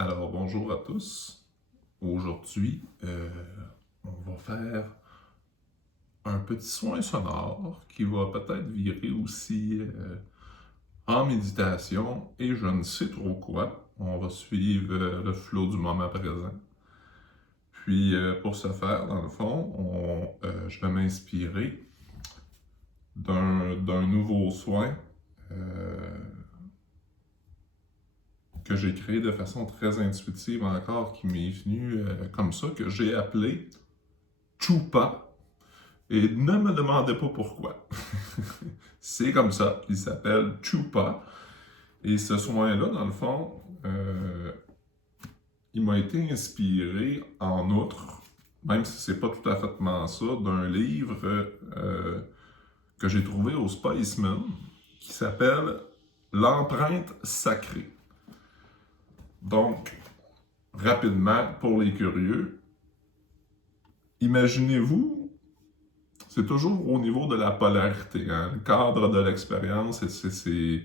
Alors, bonjour à tous. Aujourd'hui, on va faire un petit soin sonore qui va peut-être virer aussi en méditation et je ne sais trop quoi. On va suivre le flow du moment présent. Puis, pour ce faire, dans le fond, je vais m'inspirer d'un nouveau soin que j'ai créé de façon très intuitive encore, qui m'est venu comme ça, que j'ai appelé Chupa. Et ne me demandez pas pourquoi. C'est comme ça, il s'appelle Chupa. Et ce soin-là, dans le fond, il m'a été inspiré, en outre, même si c'est pas tout à fait ça, d'un livre que j'ai trouvé au Spiceman, qui s'appelle L'empreinte sacrée. Donc, rapidement, pour les curieux, imaginez-vous, c'est toujours au niveau de la polarité, hein? Le cadre de l'expérience, c'est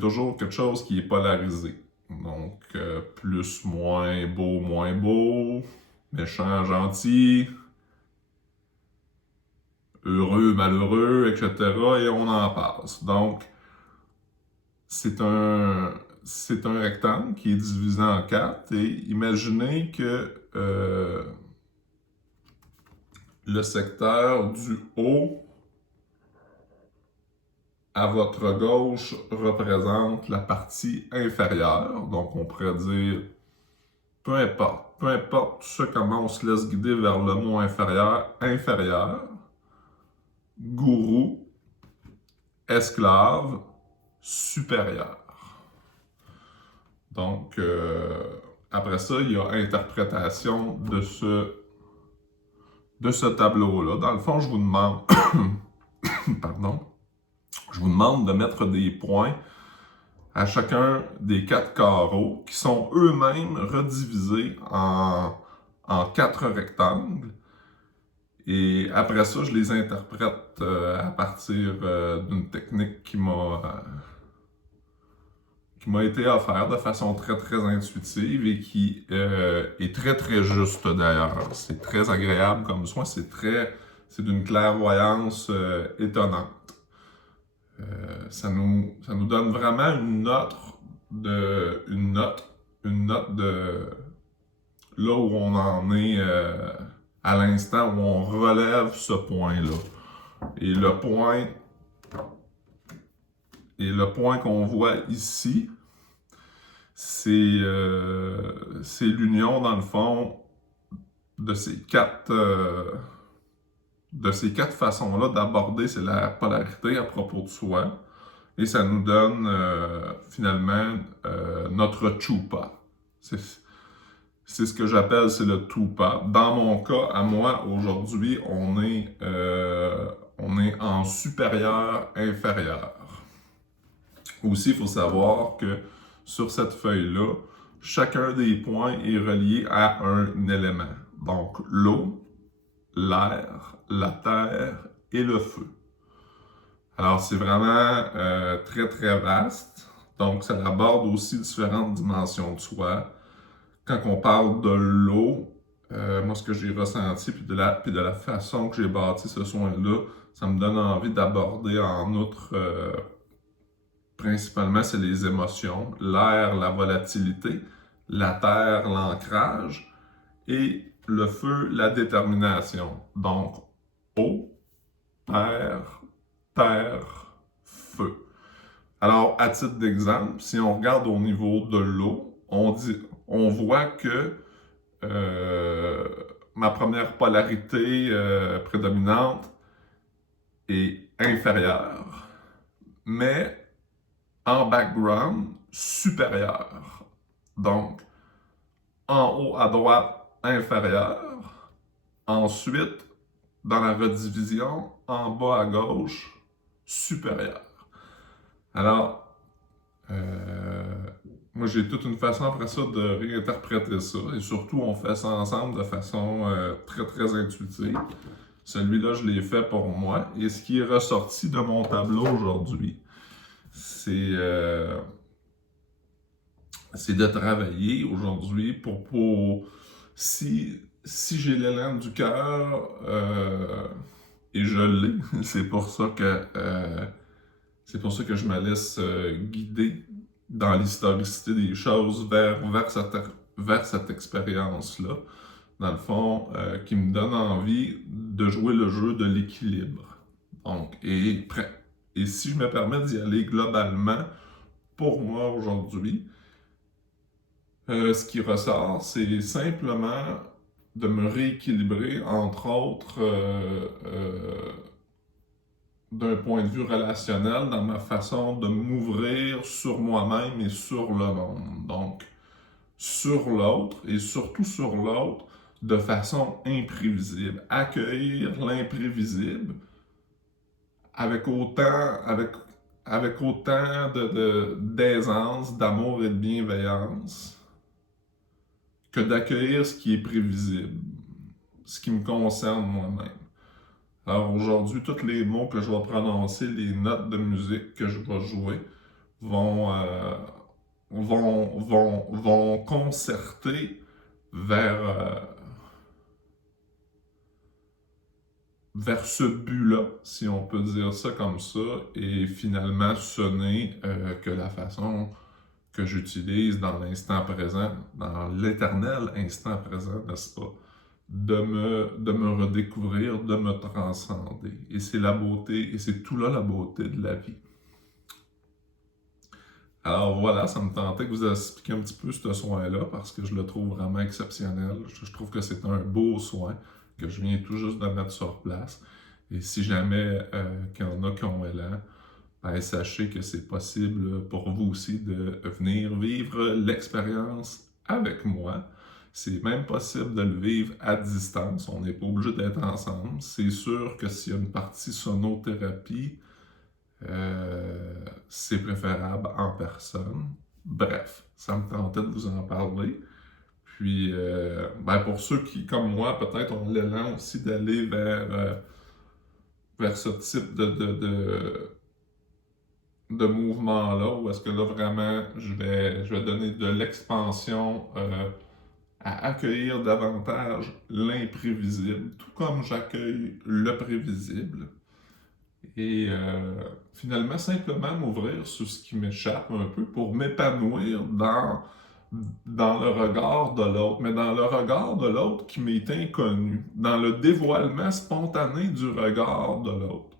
toujours quelque chose qui est polarisé. Donc, plus, moins beau, méchant, gentil, heureux, malheureux, etc. Et on en passe. Donc, c'est un rectangle qui est divisé en quatre. Et imaginez que le secteur du haut à votre gauche représente la partie inférieure. Donc, on pourrait dire, peu importe ce comment on se laisse guider vers le mot inférieur, gourou, esclave, supérieur. Donc, après ça, il y a interprétation de ce tableau-là. Dans le fond, je vous demande, pardon, je vous demande de mettre des points à chacun des quatre carreaux qui sont eux-mêmes redivisés en quatre rectangles. Et après ça, je les interprète à partir d'une technique qui m'a été offerte de façon très très intuitive et qui est très très juste d'ailleurs. C'est très agréable comme soin, c'est d'une clairvoyance étonnante. Ça nous donne vraiment une note de là où on en est à l'instant où on relève ce point-là. Et le point qu'on voit ici, c'est l'union dans le fond de ces quatre façons-là d'aborder la polarité à propos de soi. Et ça nous donne finalement notre chupa. C'est ce que j'appelle, c'est le tupa. Dans mon cas, à moi, aujourd'hui, on est en supérieur-inférieur. Aussi, il faut savoir que sur cette feuille-là, chacun des points est relié à un élément. Donc, l'eau, l'air, la terre et le feu. Alors, c'est vraiment très, très vaste. Donc, ça aborde aussi différentes dimensions de soi. Quand on parle de l'eau, moi, ce que j'ai ressenti, puis de la façon que j'ai bâti ce soin-là, ça me donne envie d'aborder en outre, principalement, c'est les émotions. L'air, la volatilité. La terre, l'ancrage. Et le feu, la détermination. Donc, eau, terre, feu. Alors, à titre d'exemple, si on regarde au niveau de l'eau, on voit que ma première polarité prédominante est inférieure, mais en background, supérieure. Donc, en haut à droite, inférieur. Ensuite, dans la redivision, en bas à gauche, supérieur. Alors, moi j'ai toute une façon après ça de réinterpréter ça, et surtout on fait ça ensemble de façon très très intuitive. Celui-là, je l'ai fait pour moi, et ce qui est ressorti de mon tableau aujourd'hui, c'est c'est de travailler aujourd'hui si j'ai l'élan du cœur, et je l'ai, c'est pour ça que je me laisse guider dans l'historicité des choses vers cette expérience-là, dans le fond, qui me donne envie de jouer le jeu de l'équilibre. Donc, et si je me permets d'y aller globalement, pour moi aujourd'hui, ce qui ressort, c'est simplement de me rééquilibrer, entre autres, d'un point de vue relationnel, dans ma façon de m'ouvrir sur moi-même et sur le monde. Donc, sur l'autre et surtout sur l'autre de façon imprévisible. Accueillir l'imprévisible avec avec autant d'aisance, d'amour et de bienveillance que d'accueillir ce qui est prévisible, ce qui me concerne moi-même. Alors aujourd'hui, tous les mots que je vais prononcer, les notes de musique que je vais jouer, vont, vont concerter vers, vers ce but-là, si on peut dire ça comme ça, et finalement ce n'est que la façon que j'utilise dans l'instant présent, dans l'éternel instant présent, n'est-ce pas? De me redécouvrir, de me transcender. Et c'est la beauté, et c'est tout là la beauté de la vie. Alors voilà, ça me tentait de vous expliquer un petit peu ce soin-là parce que je le trouve vraiment exceptionnel. Je trouve que c'est un beau soin que je viens tout juste de mettre sur place. Et si jamais qu'il y en a qui ont élan, ben, sachez que c'est possible pour vous aussi de venir vivre l'expérience avec moi. C'est même possible de le vivre à distance. On n'est pas obligé d'être ensemble. C'est sûr que s'il y a une partie sonothérapie, c'est préférable en personne. Bref, ça me tentait de vous en parler. Puis, ben pour ceux qui, comme moi, peut-être ont l'élan aussi d'aller vers ce type de mouvement-là, où est-ce que là, vraiment, je vais donner de l'expansion à accueillir davantage l'imprévisible, tout comme j'accueille le prévisible. Et finalement, simplement m'ouvrir sur ce qui m'échappe un peu pour m'épanouir dans le regard de l'autre, mais dans le regard de l'autre qui m'est inconnu, dans le dévoilement spontané du regard de l'autre,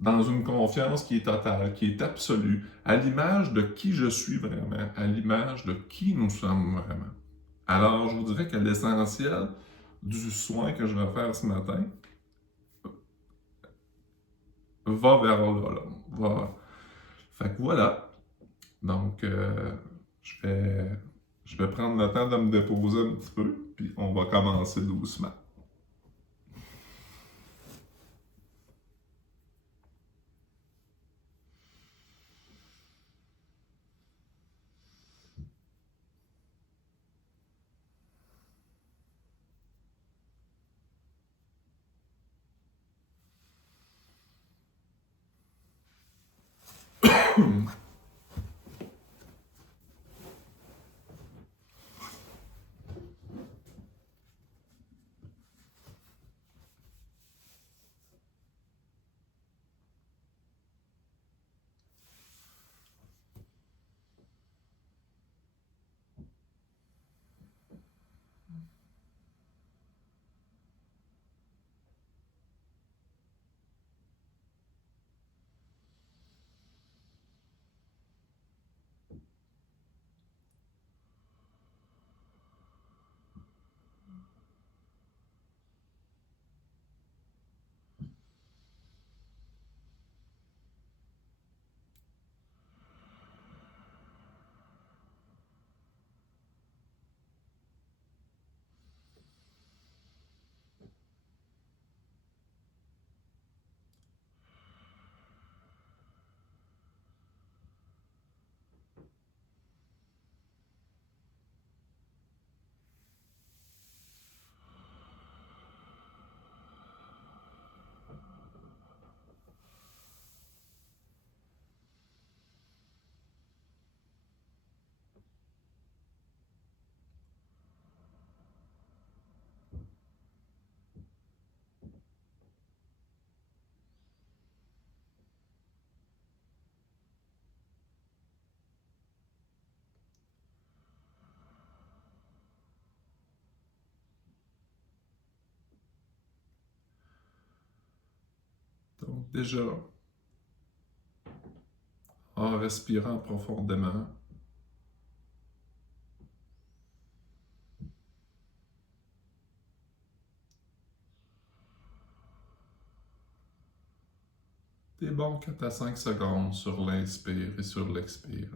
dans une confiance qui est totale, qui est absolue, à l'image de qui je suis vraiment, à l'image de qui nous sommes vraiment. Alors, je vous dirais que l'essentiel du soin que je vais faire ce matin va vers là. Va. Fait que voilà. Donc, je vais prendre le temps de me déposer un petit peu, puis on va commencer doucement. déjà, en respirant profondément, des bons 4 à 5 secondes sur l'inspire et sur l'expire.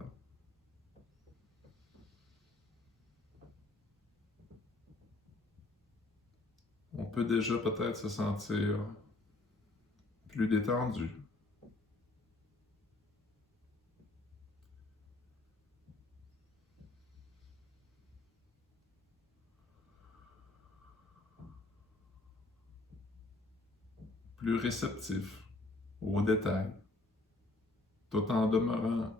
On peut déjà peut-être se sentir plus détendu. Plus réceptif aux détails, tout en demeurant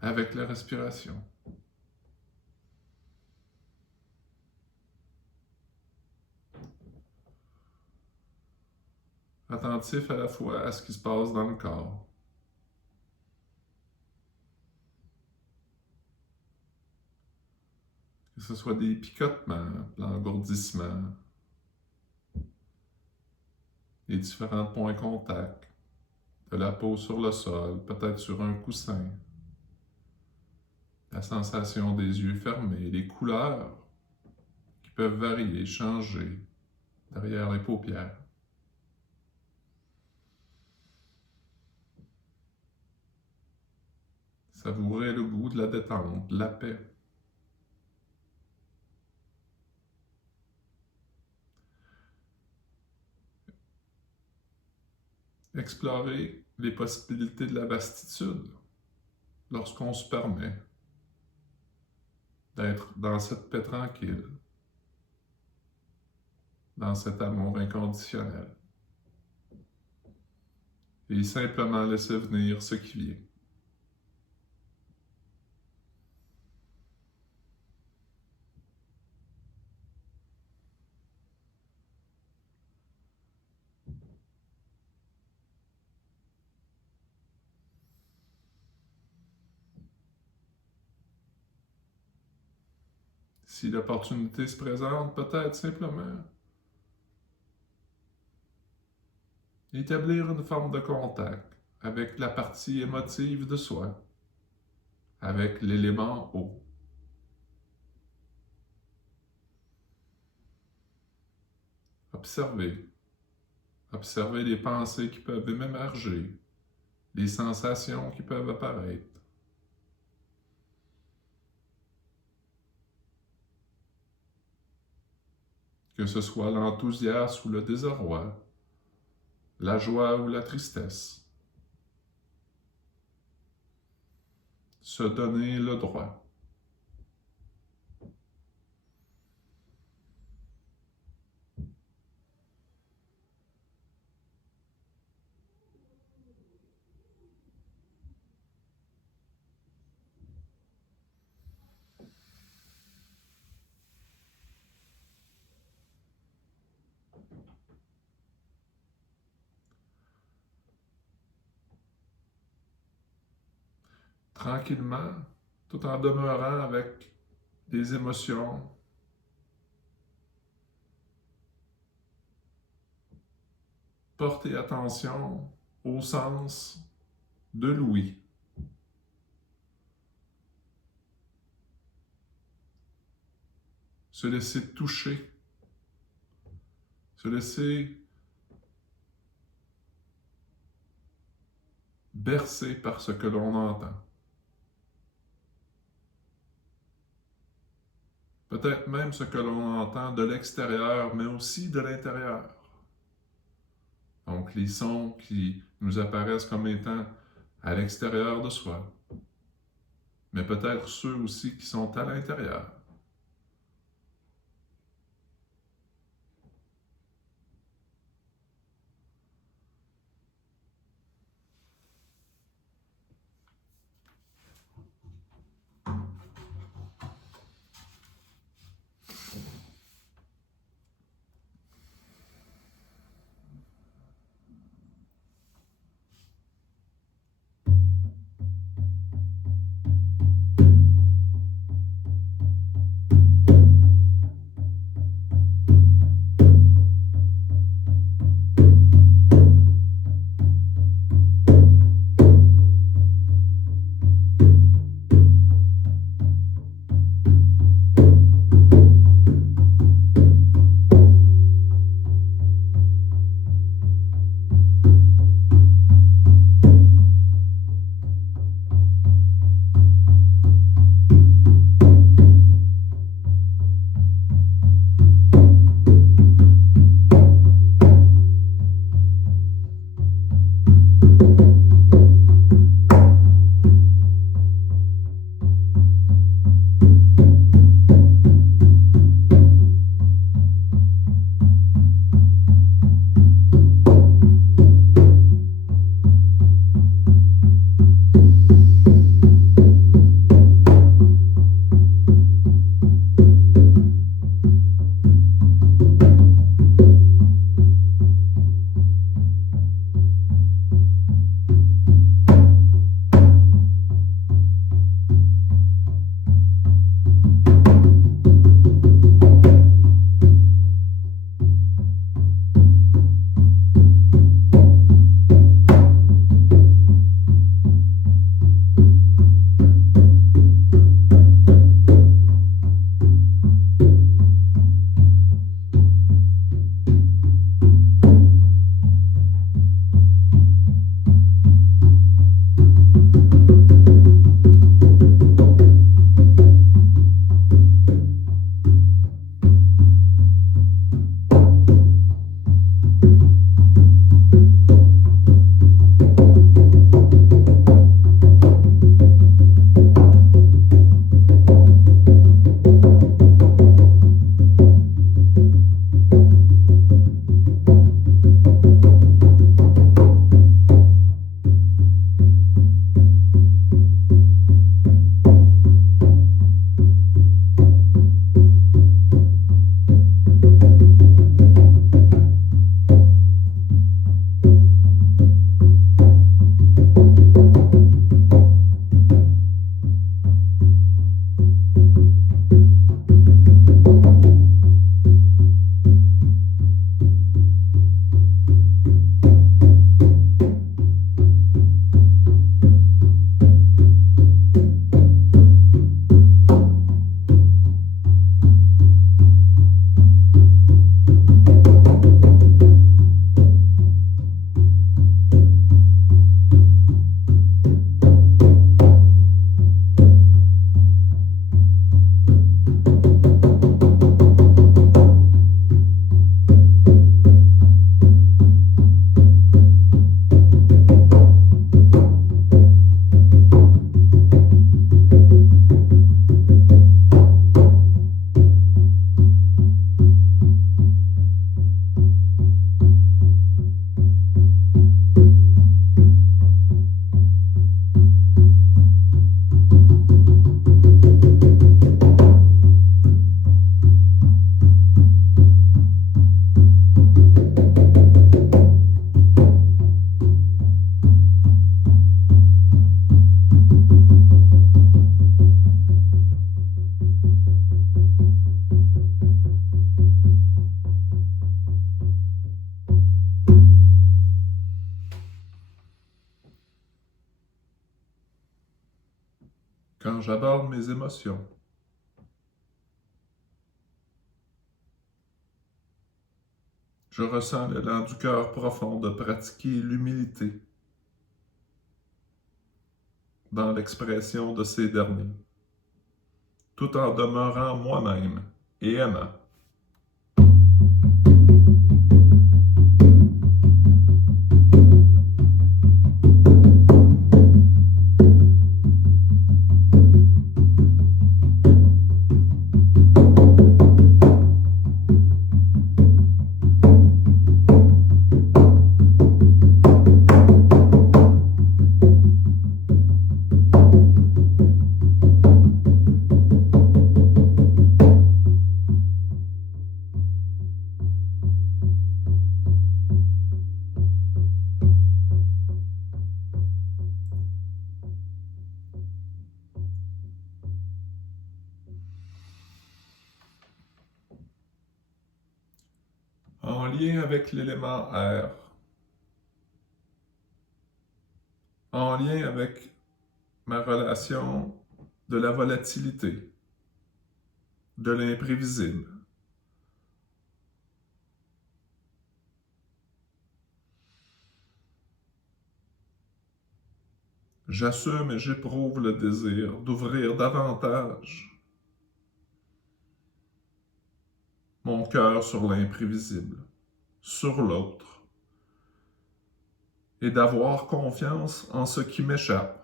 avec la respiration. Attentif à la fois à ce qui se passe dans le corps. Que ce soit des picotements, l'engourdissement, les différents points contact de la peau sur le sol, peut-être sur un coussin, la sensation des yeux fermés, les couleurs qui peuvent varier, changer derrière les paupières. Savourer le goût de la détente, de la paix. Explorer les possibilités de la vastitude lorsqu'on se permet d'être dans cette paix tranquille, dans cet amour inconditionnel, et simplement laisser venir ce qui vient. Si l'opportunité se présente, peut-être simplement établir une forme de contact avec la partie émotive de soi, avec l'élément eau. Observer. Observer les pensées qui peuvent émerger, les sensations qui peuvent apparaître. Que ce soit l'enthousiasme ou le désarroi, la joie ou la tristesse. Se donner le droit. Tranquillement, tout en demeurant avec des émotions, porter attention au sens de l'ouïe. Se laisser toucher, se laisser bercer par ce que l'on entend. Peut-être même ce que l'on entend de l'extérieur, mais aussi de l'intérieur. Donc les sons qui nous apparaissent comme étant à l'extérieur de soi, mais peut-être ceux aussi qui sont à l'intérieur. quand j'aborde mes émotions. Je ressens l'élan du cœur profond de pratiquer l'humilité dans l'expression de ces derniers, tout en demeurant moi-même et aimant. En lien avec l'élément air, en lien avec ma relation de la volatilité, de l'imprévisible. J'assume et j'éprouve le désir d'ouvrir davantage mon cœur sur l'imprévisible, sur l'autre, et d'avoir confiance en ce qui m'échappe,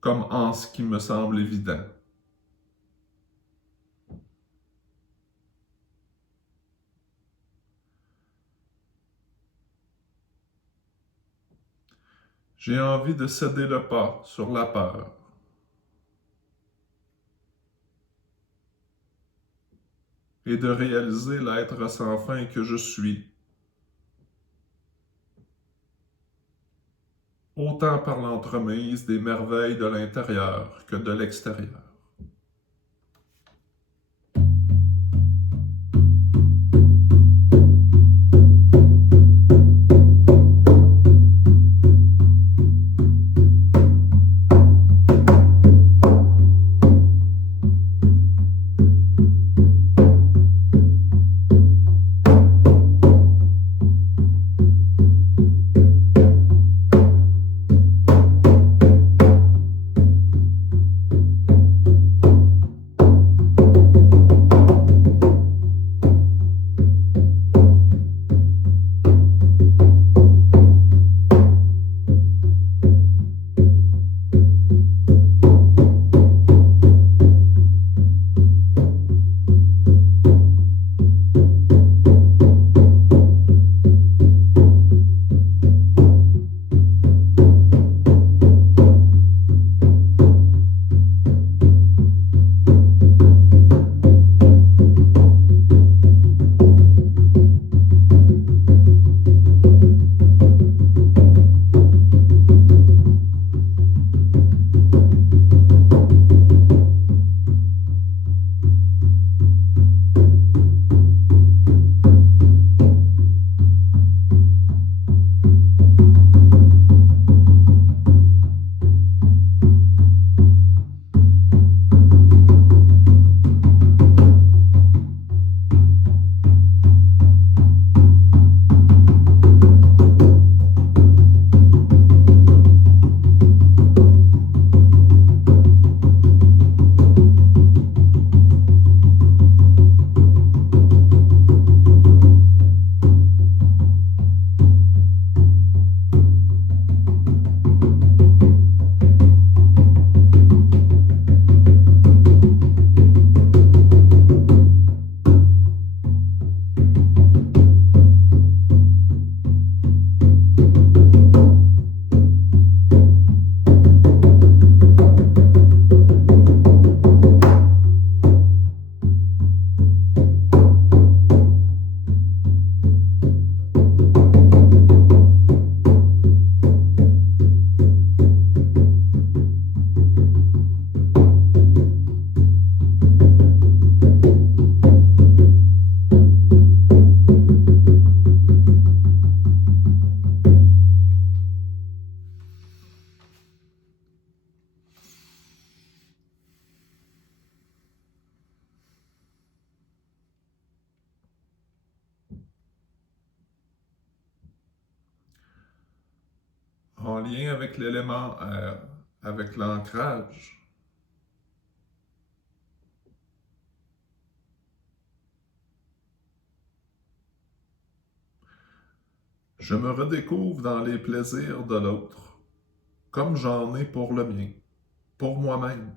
comme en ce qui me semble évident. J'ai envie de céder le pas sur la peur. Et de réaliser l'être sans fin que je suis, autant par l'entremise des merveilles de l'intérieur que de l'extérieur. lien avec l'élément air, avec l'ancrage. Je me redécouvre dans les plaisirs de l'autre, comme j'en ai pour le mien, pour moi-même.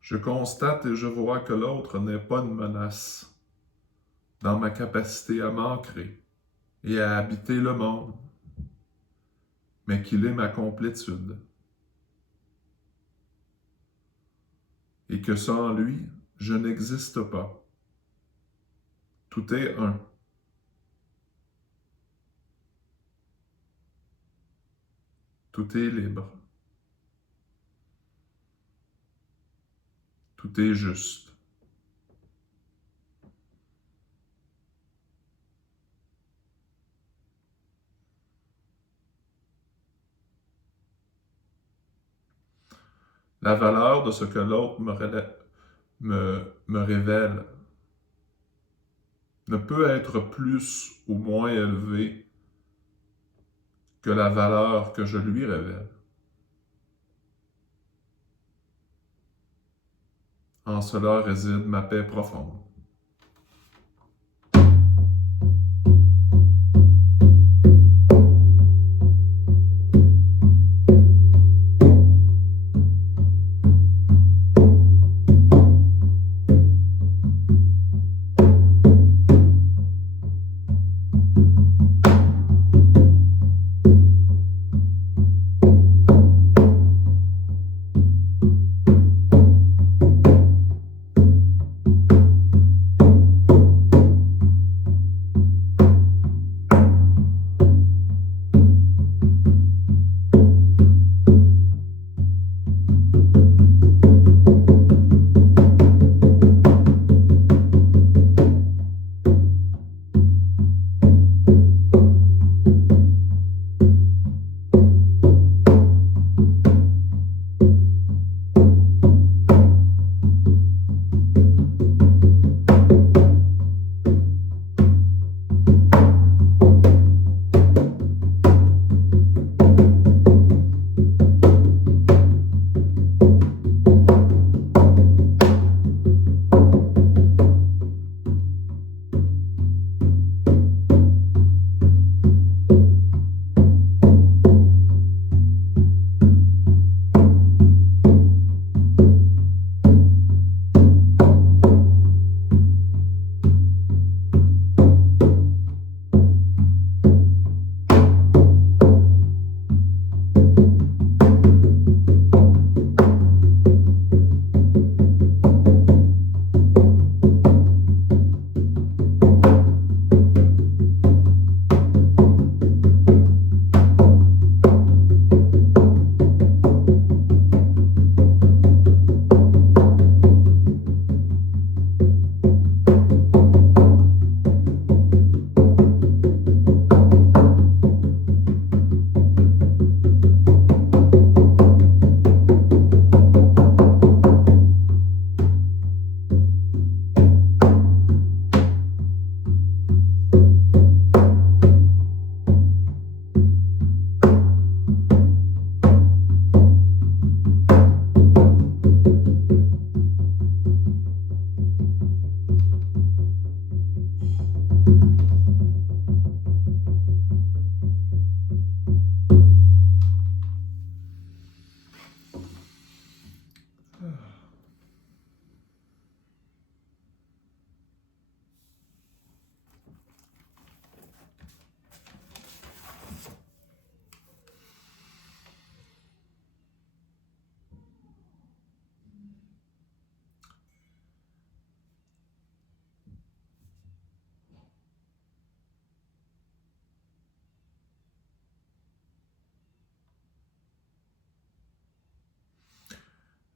Je constate et je vois que l'autre n'est pas une menace dans ma capacité à m'ancrer et à habiter le monde, mais qu'il est ma complétude. Et que sans lui, je n'existe pas. Tout est un. Tout est libre. Tout est juste. La valeur de ce que l'autre me révèle ne peut être plus ou moins élevée que la valeur que je lui révèle. En cela réside ma paix profonde.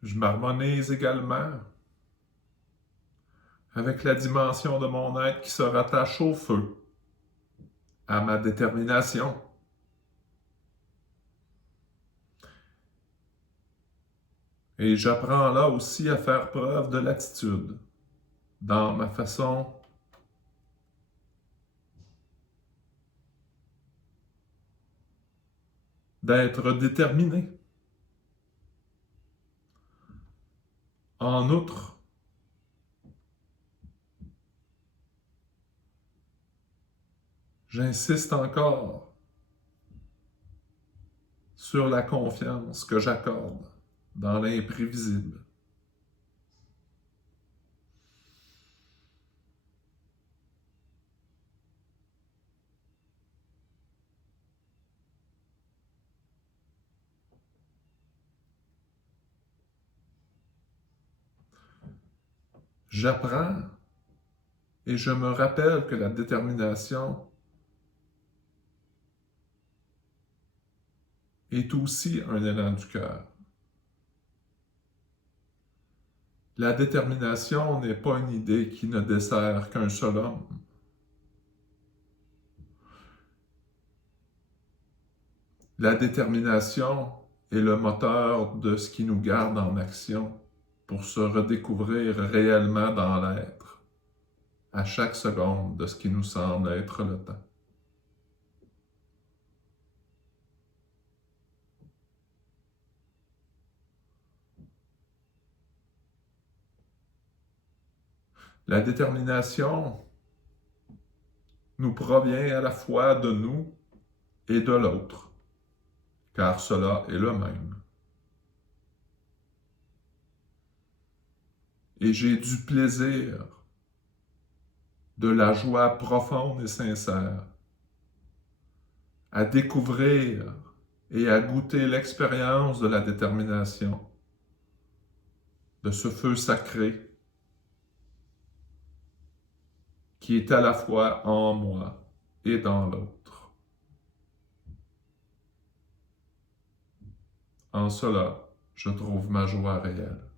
Je m'harmonise également avec la dimension de mon être qui se rattache au feu à ma détermination. Et j'apprends là aussi à faire preuve de l'attitude dans ma façon d'être déterminé. En outre, j'insiste encore sur la confiance que j'accorde dans l'imprévisible. J'apprends et je me rappelle que la détermination est aussi un élan du cœur. La détermination n'est pas une idée qui ne dessert qu'un seul homme. La détermination est le moteur de ce qui nous garde en action pour se redécouvrir réellement dans l'être, à chaque seconde de ce qui nous semble être le temps. La détermination nous provient à la fois de nous et de l'autre, car cela est le même. Et j'ai du plaisir, de la joie profonde et sincère, à découvrir et à goûter l'expérience de la détermination, de ce feu sacré qui est à la fois en moi et dans l'autre. En cela, je trouve ma joie réelle.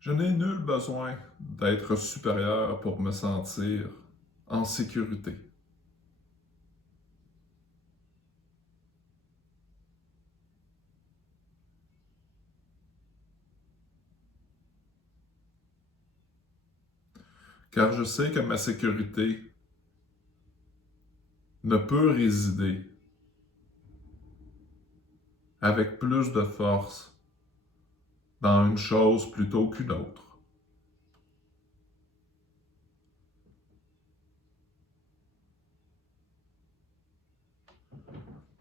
Je n'ai nul besoin d'être supérieur pour me sentir en sécurité. Car je sais que ma sécurité ne peut résider avec plus de force dans une chose plutôt qu'une autre.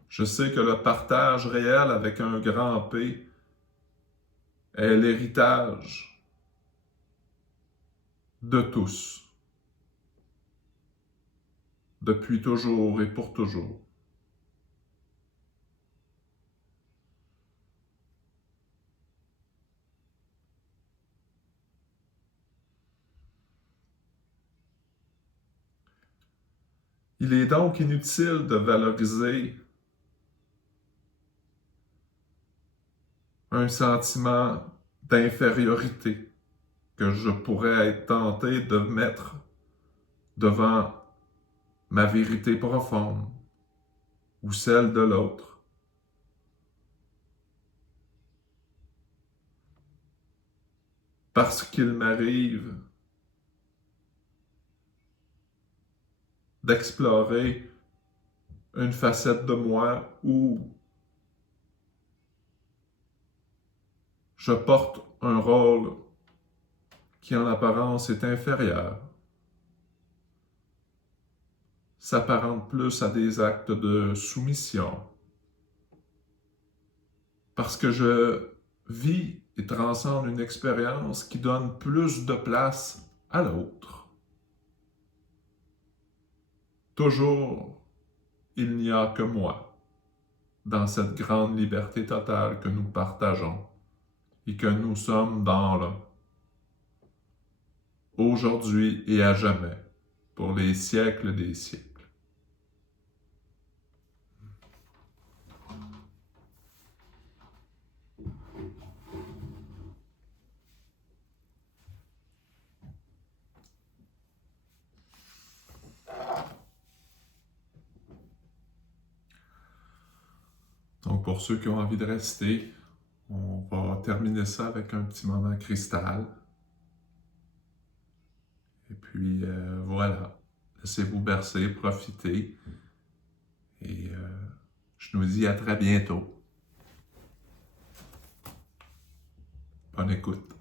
Je sais que le partage réel avec un grand P est l'héritage de tous, depuis toujours et pour toujours. Il est donc inutile de valoriser un sentiment d'infériorité que je pourrais être tenté de mettre devant ma vérité profonde ou celle de l'autre. Parce qu'il m'arrive d'explorer une facette de moi où je porte un rôle qui en apparence est inférieur, s'apparente plus à des actes de soumission, parce que je vis et transcende une expérience qui donne plus de place à l'autre. Toujours, il n'y a que moi dans cette grande liberté totale que nous partageons et que nous sommes dans le aujourd'hui et à jamais, pour les siècles des siècles. Donc, pour ceux qui ont envie de rester, on va terminer ça avec un petit moment cristal. Et puis, voilà. Laissez-vous bercer, profitez. Et je nous dis à très bientôt. Bonne écoute.